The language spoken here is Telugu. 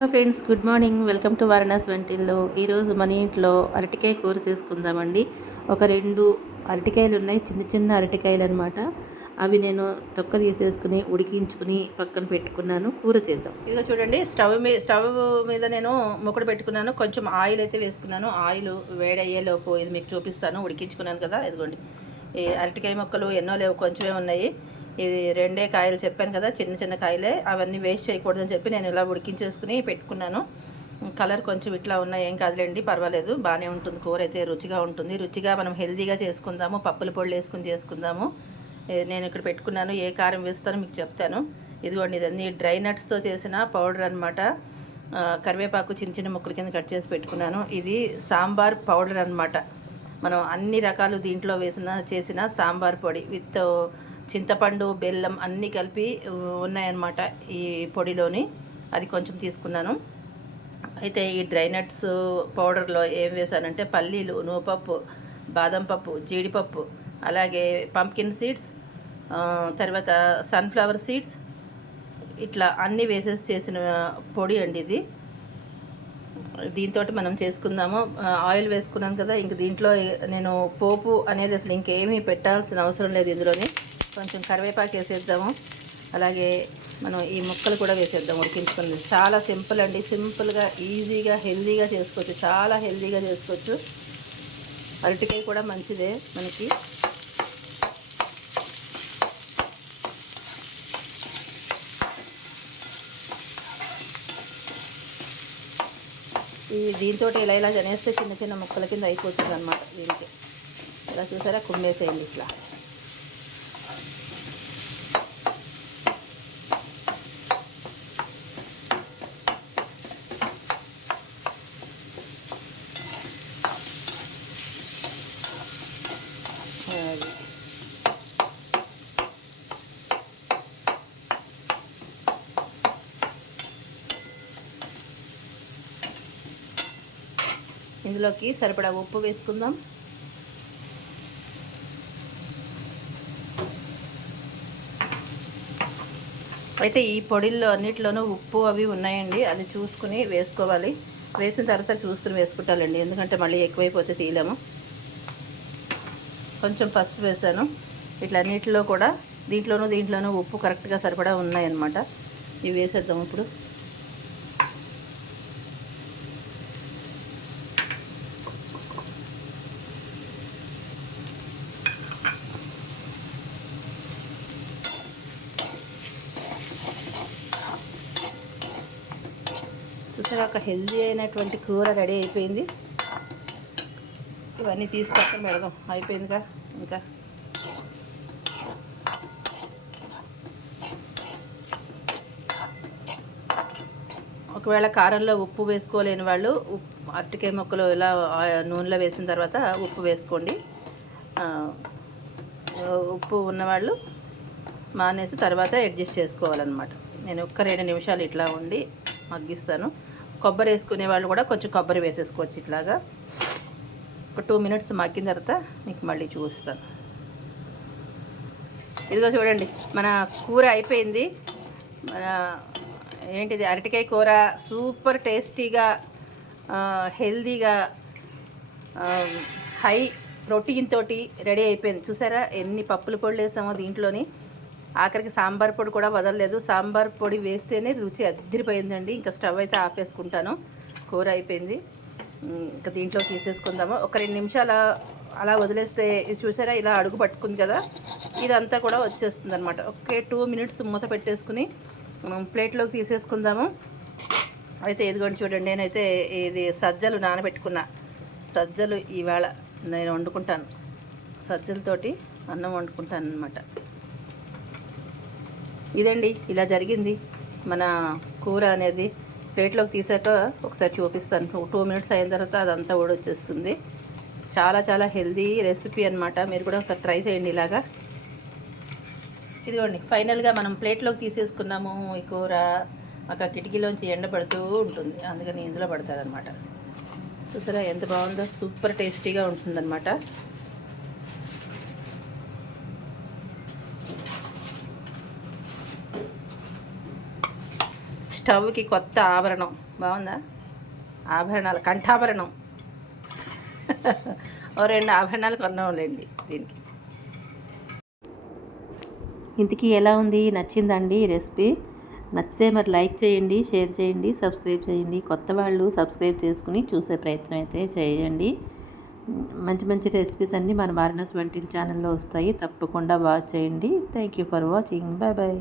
Hello friends good morning. Welcome to Varanasi వెంటిల్లో. ఈరోజు మన ఇంట్లో అరటికాయ కూర చేసుకుందామండి. ఒక రెండు అరటికాయలు ఉన్నాయి చిన్న చిన్న అరటికాయలు అనమాట అవి నేను తొక్క తీసేసుకుని ఉడికించుకుని పక్కన పెట్టుకున్నాను. కూర చేద్దాం. ఇదిగో చూడండి స్టవ్ మీద స్టవ్ మీద నేను మొక్కడు పెట్టుకున్నాను. కొంచెం ఆయిల్ అయితే వేసుకున్నాను. ఆయిల్ వేడయ్యేలోపు ఇది మీకు చూపిస్తాను. ఉడికించుకున్నాను కదా ఇదిగోండి. ఈ అరటికాయ మొక్కలు ఎన్నో లేవు కొంచెమే ఉన్నాయి. ఇది రెండే కాయలు చెప్పాను కదా చిన్న చిన్న కాయలే. అవన్నీ వేస్ట్ చేయకూడదని చెప్పి నేను ఇలా ఉడికించేసుకుని పెట్టుకున్నాను. కలర్ కొంచెం ఇట్లా ఉన్నాయి ఏం కాదులేండి పర్వాలేదు. బాగానే ఉంటుంది కూర అయితే రుచిగా ఉంటుంది. రుచిగా మనం హెల్తీగా చేసుకుందాము పప్పుల పొడి వేసుకుని చేసుకుందాము. నేను ఇక్కడ పెట్టుకున్నాను ఏ కారం వేస్తానో మీకు చెప్తాను. ఇదిగోండి ఇదన్నీ డ్రై నట్స్తో చేసిన పౌడర్ అనమాట కరివేపాకు చిన్న చిన్న ముక్కల కింద కట్ చేసి పెట్టుకున్నాను. ఇది సాంబార్ పౌడర్ అన్నమాట. మనం అన్ని రకాలు దీంట్లో వేసిన చేసిన సాంబార్ పొడి విత్ చింతపండు బెల్లం అన్నీ కలిపి ఉన్నాయన్నమాట ఈ పొడిలోని. అది కొంచెం తీసుకున్నాను. అయితే ఈ డ్రై నట్స్ పౌడర్లో ఏం వేసానంటే పల్లీలు నూపప్పు బాదం పప్పు జీడిపప్పు అలాగే పంకిన్ సీడ్స్ తర్వాత సన్ఫ్లవర్ సీడ్స్ ఇట్లా అన్నీ వేసేసి చేసిన పొడి అండి ఇది. దీంతో మనం చేసుకుందాము. ఆయిల్ వేసుకున్నాను కదా ఇంక దీంట్లో నేను పోపు అనేది అసలు ఇంకేమీ పెట్టాల్సిన అవసరం లేదు ఇందులోని. కొంచెం కరివేపాకు వేసేద్దాము. అలాగే మనం ఈ ముక్కలు కూడా వేసేద్దాం ఉడికించుకుని చాలా సింపుల్ అండి. సింపుల్గా ఈజీగా హెల్దీగా చేసుకోవచ్చు. చాలా హెల్దీగా చేసుకోవచ్చు. అరటికాయ కూడా మంచిదే మనకి. ఈ దీంతో ఇలా ఇలా జనేస్తే చిన్న చిన్న ముక్కల కింద అయిపోతుంది అనమాట దీనికి. ఇలా చూసారా? కుమ్మేసేయండి ఇట్లా. ఇందులోకి సరిపడా ఉప్పు వేసుకుందాం. అయితే ఈ పొడిల్లో అన్నిటిలోనూ ఉప్పు అవి ఉన్నాయండి అది చూసుకుని వేసుకోవాలి. వేసిన తర్వాత చూసుకుని వేసుకుంటాలండి ఎందుకంటే మళ్ళీ ఎక్కువైపోతే తీయలేము. కొంచెం పసుపు వేసాను. ఇట్లా అన్నిటిలో కూడా దీంట్లోనూ దీంట్లోనూ ఉప్పు కరెక్ట్గా సరిపడా ఉన్నాయన్నమాట. ఇవి వేసేద్దాం ఇప్పుడు. చూసారా ఒక హెల్దీ అయినటువంటి కూర రెడీ అయిపోయింది. ఇవన్నీ తీసి పక్కన పెడదాం. అయిపోయిందిగా ఇంకా. ఒకవేళ కారంలో ఉప్పు వేసుకోలేని వాళ్ళు ఉప్పు అరటికాయ ముక్కలు ఇలా నూనెలో వేసిన తర్వాత ఉప్పు వేసుకోండి. ఉప్పు ఉన్నవాళ్ళు మానేసి తర్వాత అడ్జస్ట్ చేసుకోవాలన్నమాట. నేను ఒక్క రెండు నిమిషాలు ఇట్లా ఉండి మగ్గిస్తాను. కొబ్బరి వేసుకునే వాళ్ళు కూడా కొంచెం కొబ్బరి వేసేసుకోవచ్చు ఇట్లాగా. ఒక టూ మినిట్స్ మగ్గిన తర్వాత మీకు మళ్ళీ చూస్తాను ఇదిగో చూడండి మన కూర అయిపోయింది. మన ఏంటిది అరటికాయ కూర సూపర్ టేస్టీగా హెల్దీగా హై ప్రోటీన్ తోటి రెడీ అయిపోయింది. చూసారా ఎన్ని పప్పుల పొడి వేసామో దీంట్లోని. ఆఖరికి సాంబార్ పొడి కూడా వదలలేదు. సాంబార్ పొడి వేస్తేనే రుచి అద్దరిపోయిందండి ఇంకా స్టవ్ అయితే ఆపేసుకుంటాను. కూర అయిపోయింది. ఇంకా దీంట్లో తీసేసుకుందాము. ఒక రెండు నిమిషాలు అలా వదిలేస్తే ఇది చూసారా? ఇలా అడుగు పట్టుకుంది కదా? ఇదంతా కూడా వచ్చేస్తుంది అనమాట ఒకే టూ మినిట్స్ మూత పెట్టేసుకుని మనం ప్లేట్లోకి తీసేసుకుందాము. అయితే ఇదిగోండి చూడండి నేనైతే ఇది సజ్జలు నానబెట్టుకున్నా. సజ్జలు ఈవేళ నేను వండుకుంటాను. సజ్జలతోటి అన్నం వండుకుంటాను అనమాట ఇదండి ఇలా జరిగింది. మన కూర అనేది ప్లేట్లోకి తీసాక ఒకసారి చూపిస్తాను. టూ టూ మినిట్స్ అయిన తర్వాత అదంతా వచ్చేస్తుంది చాలా చాలా హెల్దీ రెసిపీ అనమాట మీరు కూడా ఒకసారి ట్రై చేయండి ఇలాగా. ఇదిగోండి ఫైనల్గా మనం ప్లేట్లోకి తీసేసుకున్నాము ఈ కూర. ఒక కిటికీలోంచి ఎండ పడుతూ ఉంటుంది. అందుకని ఇందులో పడుతుంది అనమాట చూసారా ఎంత బాగుందో? సూపర్ టేస్టీగా ఉంటుందన్నమాట. స్టవ్కి కొత్త ఆభరణం. బాగుందా? ఆభరణాలు కంఠాభరణం. ఓ రెండు ఆభరణాలు కొన్నాంలేండి దీనికి. ఇంతకీ ఎలా ఉంది? నచ్చిందండి ఈ రెసిపీ? నచ్చితే మరి లైక్ చేయండి షేర్ చేయండి సబ్స్క్రైబ్ చేయండి. కొత్త వాళ్ళు సబ్స్క్రైబ్ చేసుకుని చూసే ప్రయత్నం అయితే చేయండి. మంచి మంచి రెసిపీస్ అన్నీ మన వారణాసి వంటి ఛానల్లో వస్తాయి. తప్పకుండా వాచ్ చేయండి. Thank you for watching. Bye bye.